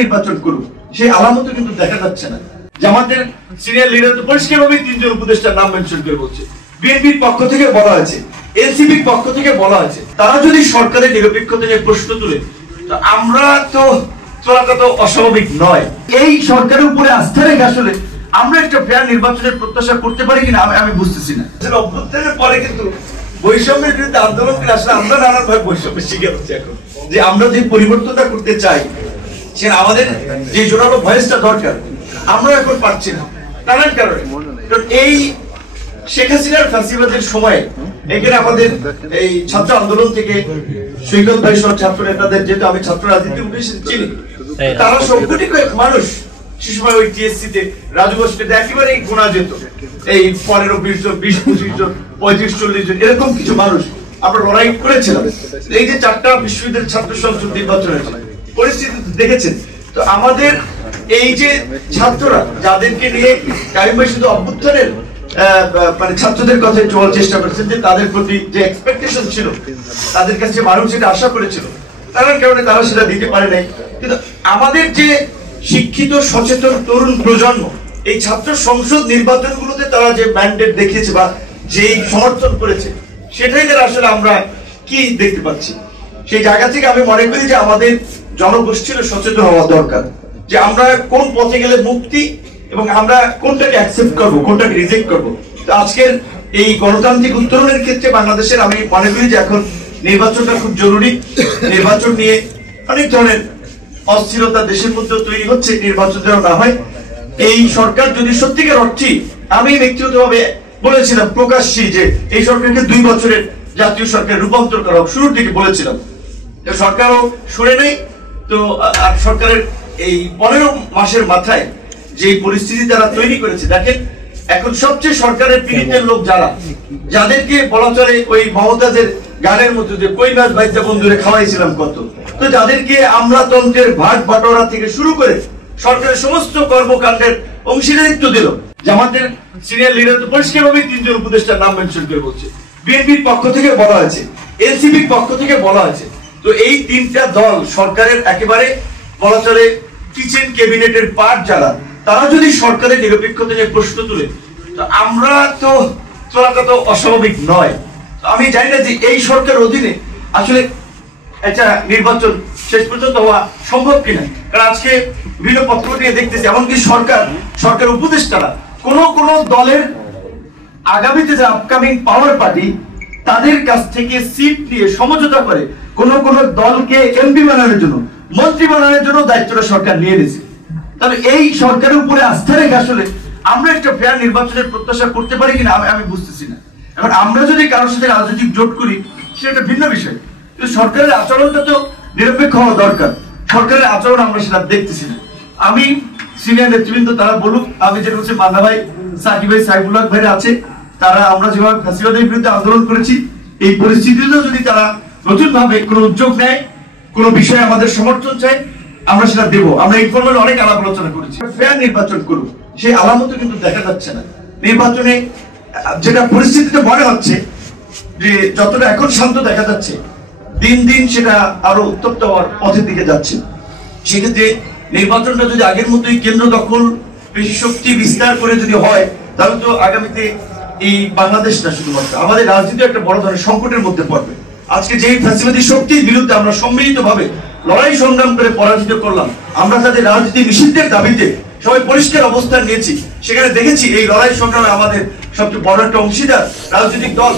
নির্বাচন করুক, সেই আলামত কিন্তু দেখা যাচ্ছে না। জামাতের সিনিয়র লিডার তো পরিষ্কারভাবে তিনজন উপদেষ্টার নাম মেনশন করে বলছে। বিএনপির পক্ষ থেকে বলা হয়েছে, এনসিপির পক্ষ থেকে বলা হয়েছে, তারা যদি সরকারের নিরপেক্ষতা নিয়ে প্রশ্ন তুলে, তো আমরা তো তোলাটা তো অস্বাভাবিক নয়। এই সরকারের উপরে আস্থা রেখে আসলে আমরা একটা ফেয়ার নির্বাচনের প্রত্যাশা করতে পারি কিনা আমি বুঝতেছি না। অভ্যুত্থানের পরে কিন্তু বৈষম্যের বিরুদ্ধে আন্দোলন করে আসলে আমরা নানান ভাবে বৈষম্যের শিকার হচ্ছি। এখন যে আমরা যে পরিবর্তনটা করতে চাই, সেটা আমাদের যে জোরালো ভয়েসটা দরকার, আমরা এখন পাচ্ছি না নানান কারণে। কারণ এই শেখ হাসিনার ফাঁসিবাদের সময় এখানে আমাদের এই ছাত্র আন্দোলন থেকে সৈকত ভাই সহ ছাত্র নেতাদের, যেহেতু আমি ছাত্র রাজনীতি চিনি, তারা সবকটি মানুষ সে সময় ওই টিএসসি তে রাজু বস্তিতে একেবারেই গোনা যেত, এই 15, 20 জন, 20, 25 জন, 35, 40 জন, এরকম কিছু মানুষ আমরা লড়াই করেছিলাম। এই যে 4টা বিশ্ববিদ্যালয়ের ছাত্র সংসদ নির্বাচন হয়েছে, পরিস্থিতি দেখেছেন। তো আমাদের এই যে ছাত্ররা, যাদেরকে নিয়ে কাইম ভাই শুধু অভ্যুত্থানের মানে ছাত্রদের কথা চলার চেষ্টা করেছেন, যে তাদের প্রতি যে এক্সপেকটেশন ছিল, তাদের কাছে মানুষ যেটা আশা করেছিল, তার কারণে তারা সেটা দিতে পারে নাই। কিন্তু আমাদের যে শিক্ষিত সচেতন তরুণ প্রজন্ম, এই ছাত্র সংসদ নির্বাচনগুলোতে তারা যে ম্যান্ডেট দেখিয়েছে বা যেই সমর্থন করেছে, সেটাই তারা আসলে আমরা কি দেখতে পাচ্ছি। সেই জায়গা থেকে আমি মনে করি যে আমাদের জনগোষ্ঠীর সচেতন হওয়া দরকার, যে আমরা কোন পথে গেলে মুক্তি এবং আমরা কোনটাকে অ্যাকসেপ্ট করবো, কোনটাকে রিজেক্ট করবো। তো আজকের এই গণতান্ত্রিক উত্তরণের ক্ষেত্রে বাংলাদেশের আমি মনে করি যে এখন নির্বাচনটা খুব জরুরি। নির্বাচন নিয়ে অনেক ধরনের অস্থিরতা দেশের মধ্যে তৈরি হচ্ছে, নির্বাচন যেন না হয়। এই সরকার যদি সত্যিকার অর্থে, আমি ব্যক্তিগতভাবে বলেছিলাম প্রকাশ্যে যে এই সরকারকে 2 বছরের জাতীয় সরকার রূপান্তর করা হোক, শুরুর দিকে বলেছিলাম। সরকারও শুনে নেই। তো সরকারের এই 15 মাসের মাথায় যে পরিস্থিতি তারা তৈরি করেছে, দেখেন এখন সবচেয়ে সরকারের পীড়িতের লোক যারা, যাদেরকে বলা চলে ওই মমতাজের গানের মধ্যে যে কই মাছ ভাইজা বন্ধুরে খাওয়াইছিলাম কত, তো যাদেরকে আমলাতন্ত্রের ভাগ বাটোয়ারা থেকে শুরু করে সরকারের সমস্ত কর্মকাণ্ডের অংশীদারিত্ব দিল। জামাতের সিনিয়র লিডার তো পরিষ্কারভাবে 3 জন উপদেষ্টার নাম মেনশন করে বলছে। বিএনপির পক্ষ থেকে বলা হয়েছে, এনসিপির পক্ষ থেকে বলা হয়েছে। তো এই 3টা দল সরকারের একেবারে বলা চলে কিচেন ক্যাবিনেটের পার্ট যারা, তারা যদি সরকারের নিরপেক্ষতা নিয়ে প্রশ্ন তুলে, তো আমরা তো তোলাটা তো অস্বাভাবিক নয়। আমি জানি না যে এই সরকার অধীনে আসলে একটা নির্বাচন শেষ পর্যন্ত হওয়া সম্ভব কিনা। কারণ আজকে বিভিন্ন পত্র নিয়ে দেখতেছি, এমনকি সরকার উপদেষ্টারা কোন দলের আগামীতে যে আপকামিং পাওয়ার পার্টি, তাদের কাছ থেকে সিট নিয়ে সমঝোতা করে কোন দলকে এমপি বানানোর জন্য, মন্ত্রী বানানোর জন্য দায়িত্বটা সরকার নিয়ে নিয়েছে। তাহলে এই সরকারের উপরে আস্থা রেখে আসলে আমরা একটা ফেয়ার নির্বাচনের প্রত্যাশা করতে পারি কিনা আমি বুঝতেছি না। এখন আমরা যদি কারোর সাথে রাজনৈতিক জোট করি, সেটা একটা ভিন্ন বিষয়, কিন্তু সরকারের আচরণটা তো নিরপেক্ষ হওয়া দরকার। সরকারের আচরণ আমরা সেটা দেখতেছি না। আমি সিনিয়র নেতৃবৃন্দ তারা বলুক, আমি যেটা হচ্ছে মান্না ভাই, সাকিব ভাই, সাইফুল্লাহ ভাইরা আছে, তারা আমরা যেভাবে ফ্যাসিবাদের বিরুদ্ধে আন্দোলন করেছি, এই পরিস্থিতিতেও যদি তারা নতুন ভাবে কোনো উদ্যোগ নেয়, কোনো বিষয়ে আমাদের সমর্থন চায়, আমরা সেটা দেবো। আমরা ইনফরমাল অনেক আলাপ আলোচনা করেছি। ফেয়ার নির্বাচন করুক, সেই আলামত কিন্তু দেখা যাচ্ছে না। নির্বাচনে যেটা পরিস্থিতিতে মনে হচ্ছে যে যতটা এখন শান্ত দেখা যাচ্ছে, দিন দিন সেটা আরো উত্তপ্ত হওয়ার পথের দিকে যাচ্ছে। সেক্ষেত্রে নির্বাচনটা যদি আগের মতোই কেন্দ্র দখল, বেশি শক্তি বিস্তার করে যদি হয়, তাহলে তো আগামীতে এই বাংলাদেশ না শুধুমাত্র আমাদের রাজনীতি একটা বড় ধরনের সংকটের মধ্যে পড়বে। আজকে যেই ফ্যাসিবাদী শক্তির বিরুদ্ধে আমরা সম্মিলিত ভাবে লড়াই সংগ্রাম করে পরাজিত করলাম, আমরা তাদের রাজনীতি নিষিদ্ধের দাবিতে সবাই পরিষ্কার অবস্থান নিয়েছি, সেখানে দেখেছি এই লড়াই সংগ্রামে আমাদের সবচেয়ে বড় একটা অংশীদার রাজনৈতিক দল